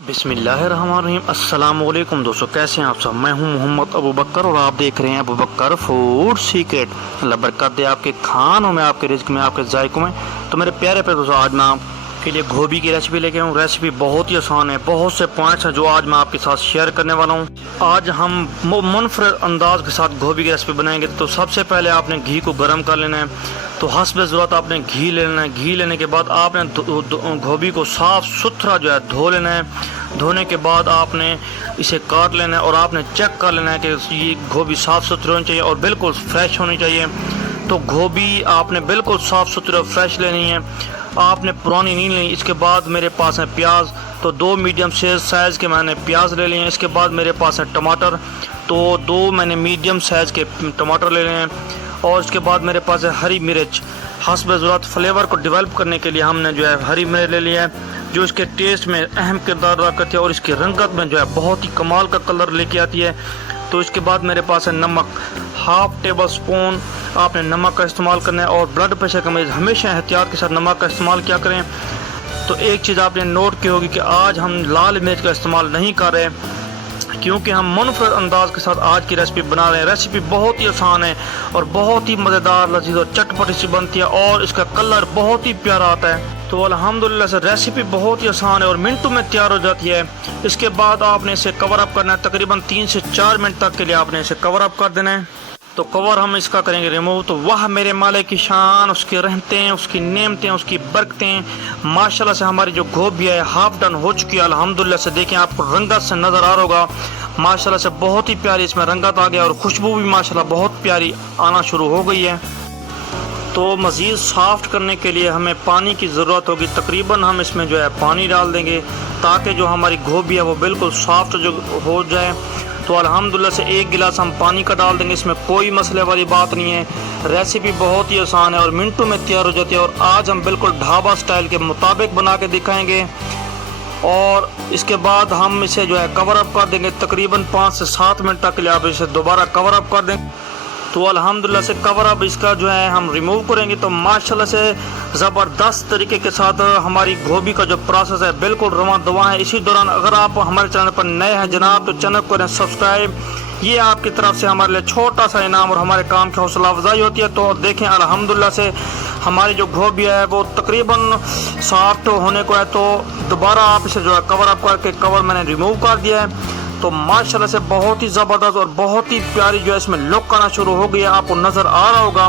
बिस्मिल्लाहिर्रहमानिर्रहीम। अस्सलाम वालेकुम दोस्तों, कैसे हैं आप सब। मैं हूं मोहम्मद अबू बकर और आप देख रहे हैं अबू बकर फूड सीक्रेट। अल्लाह बरकत दे आपके खानों में, आपके रिज्क में, आपके जायकों में। तो मेरे प्यारे प्यारे दोस्तों, आज मैं आपके लिए गोभी की रेसिपी लेके आऊँ। रेसिपी बहुत ही आसान है, बहुत से पॉइंट्स हैं जो आज मैं आपके साथ शेयर करने वाला हूँ। आज हम मुनफरद अंदाज के साथ गोभी की रेसिपी बनाएंगे। तो सबसे पहले आपने घी को गर्म कर लेना है। तो हस्ब ज़रूरत आपने घी ले लेना है। घी लेने के बाद आपने गोभी को साफ़ सुथरा जो है धो लेना है। धोने के बाद आपने इसे काट लेना है और आपने चेक कर लेना है कि ये गोभी साफ़ सुथरी होनी चाहिए और बिल्कुल फ्रेश होनी चाहिए। तो गोभी आपने बिल्कुल साफ़ सुथरा फ्रेश लेनी है, आपने पुरानी नहीं लेनी। इसके बाद मेरे पास है प्याज, तो 2 मीडियम साइज़ के मैंने प्याज ले लिए हैं। इसके बाद मेरे पास है टमाटर, तो 2 मैंने मीडियम साइज़ के टमाटर ले लिए हैं। और इसके बाद मेरे पास है हरी मिर्च। हस्ब ज़रूरत फ्लेवर को डेवलप करने के लिए हमने जो है हरी मिर्च ले लिया है, जो इसके टेस्ट में अहम किरदार अदा करती है और इसकी रंगत में जो है बहुत ही कमाल का कलर लेके आती है। तो इसके बाद मेरे पास है नमक, 1/2 टेबल स्पून आपने नमक का इस्तेमाल करना है। और ब्लड प्रेशर का मरीज़ हमेशा एहतियात के साथ नमक का इस्तेमाल क्या करें। तो एक चीज़ आपने नोट की होगी कि आज हम लाल मिर्च का इस्तेमाल नहीं कर रहे, क्योंकि हम मुनफरद अंदाज के साथ आज की रेसिपी बना रहे हैं। रेसिपी बहुत ही आसान है और बहुत ही मज़ेदार, लजीज और चटपटी सी बनती है और इसका कलर बहुत ही प्यारा आता है। तो अल्हम्दुलिल्लाह से रेसिपी बहुत ही आसान है और मिनटों में तैयार हो जाती है। इसके बाद आपने इसे कवर अप करना है, तकरीबन 3 से 4 मिनट तक के लिए आपने इसे कवर अप कर देना है। तो कवर हम इसका करेंगे रिमूव। तो वाह मेरे मालिक की शान, उसकी रहमतें, उसकी नेमतें, उसकी बरकतें। माशाल्लाह से हमारी जो गोभी है हाफ डन हो चुकी है अल्हम्दुलिल्लाह से। देखें, आपको रंगत से नज़र आ रहा होगा, माशाल्लाह से बहुत ही प्यारी इसमें रंगत आ गया और खुशबू भी माशाल्लाह बहुत प्यारी आना शुरू हो गई है। तो मज़ीद सॉफ्ट करने के लिए हमें पानी की ज़रूरत होगी। तकरीबन हम इसमें जो है पानी डाल देंगे ताकि जो हमारी गोभी है वो बिल्कुल सॉफ्ट जो हो जाए। तो अल्हम्दुलिल्लाह से 1 गिलास हम पानी का डाल देंगे। इसमें कोई मसले वाली बात नहीं है। रेसिपी बहुत ही आसान है और मिनटों में तैयार हो जाती है। और आज हम बिल्कुल ढाबा स्टाइल के मुताबिक बना के दिखाएंगे। और इसके बाद हम इसे जो है कवर अप कर देंगे। तकरीबन 5 से 7 मिनट तक के लिए आप इसे दोबारा कवर अप कर देंगे। तो अल्हम्दुलिल्लाह से कवर अप इसका जो है हम रिमूव करेंगे। तो माशाल्लाह से ज़बरदस्त तरीके के साथ हमारी गोभी का जो प्रोसेस है बिल्कुल रवां दवा है। इसी दौरान अगर आप हमारे चैनल पर नए हैं जनाब, तो चैनल को करें सब्सक्राइब। ये आपकी तरफ से हमारे लिए छोटा सा इनाम और हमारे काम की हौसला अफजाई होती है। तो देखें, अल्हम्दुलिल्लाह से हमारी जो गोभी है वो तकरीबन सॉफ्ट होने को है। तो दोबारा आप इसे जो है कवर अप करके कवर मैंने रिमूव कर दिया है। तो माशाल्लाह से बहुत ही ज़बरदस्त और बहुत ही प्यारी जो है इसमें लुक आना शुरू हो गई है, आपको नज़र आ रहा होगा।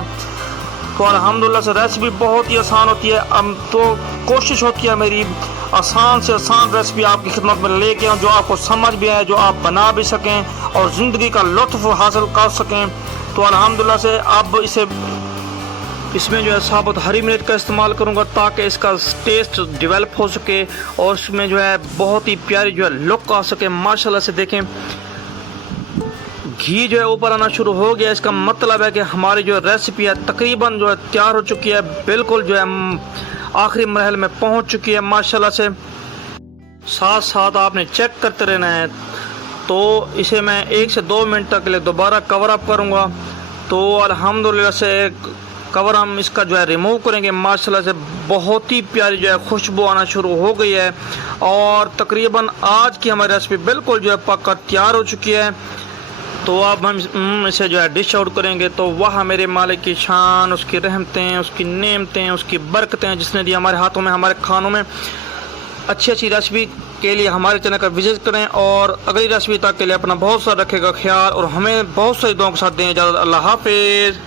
तो अल्हम्दुलिल्लाह से रेसिपी बहुत ही आसान होती है। अब तो कोशिश होती है मेरी आसान से आसान रेसिपी आपकी खिदमत में लेके आऊँ, जो आपको समझ भी आए, जो आप बना भी सकें और ज़िंदगी का लुत्फ़ हासिल कर सकें। तो अल्हम्दुलिल्लाह से अब इसमें जो है साबुत हरी मिर्च का इस्तेमाल करूंगा ताकि इसका टेस्ट डेवलप हो सके और इसमें जो है बहुत ही प्यारी जो है लुक आ सके। माशाल्लाह से देखें, घी जो है ऊपर आना शुरू हो गया। इसका मतलब है कि हमारी जो रेसिपी है तकरीबन जो है तैयार हो चुकी है, बिल्कुल जो है आखिरी मरहल में पहुंच चुकी है। माशाल्लाह से साथ साथ आपने चेक करते रहना है। तो इसे मैं 1 से 2 मिनट तक के लिए दोबारा कवर अप करूँगा। तो अल्हम्दुलिल्लाह से कवर हम इसका जो है रिमूव करेंगे। माशाल्लाह से बहुत ही प्यारी जो है खुशबू आना शुरू हो गई है और तकरीबन आज की हमारी रेसिपी बिल्कुल जो है पक्का तैयार हो चुकी है। तो अब हम इसे जो है डिश आउट करेंगे। तो वह मेरे मालिक की शान, उसकी रहमतें, उसकी नेमतें, उसकी बरकतें जिसने दी हमारे हाथों में, हमारे खानों में। अच्छी अच्छी रेसिपी के लिए हमारे चैनल का विजिट करें और अगली रेसिपी तक के लिए अपना बहुत सारा रखेगा ख्याल और हमें बहुत सारी दुआओं के साथ दें इजाज़त। अल्लाह हाफिज़।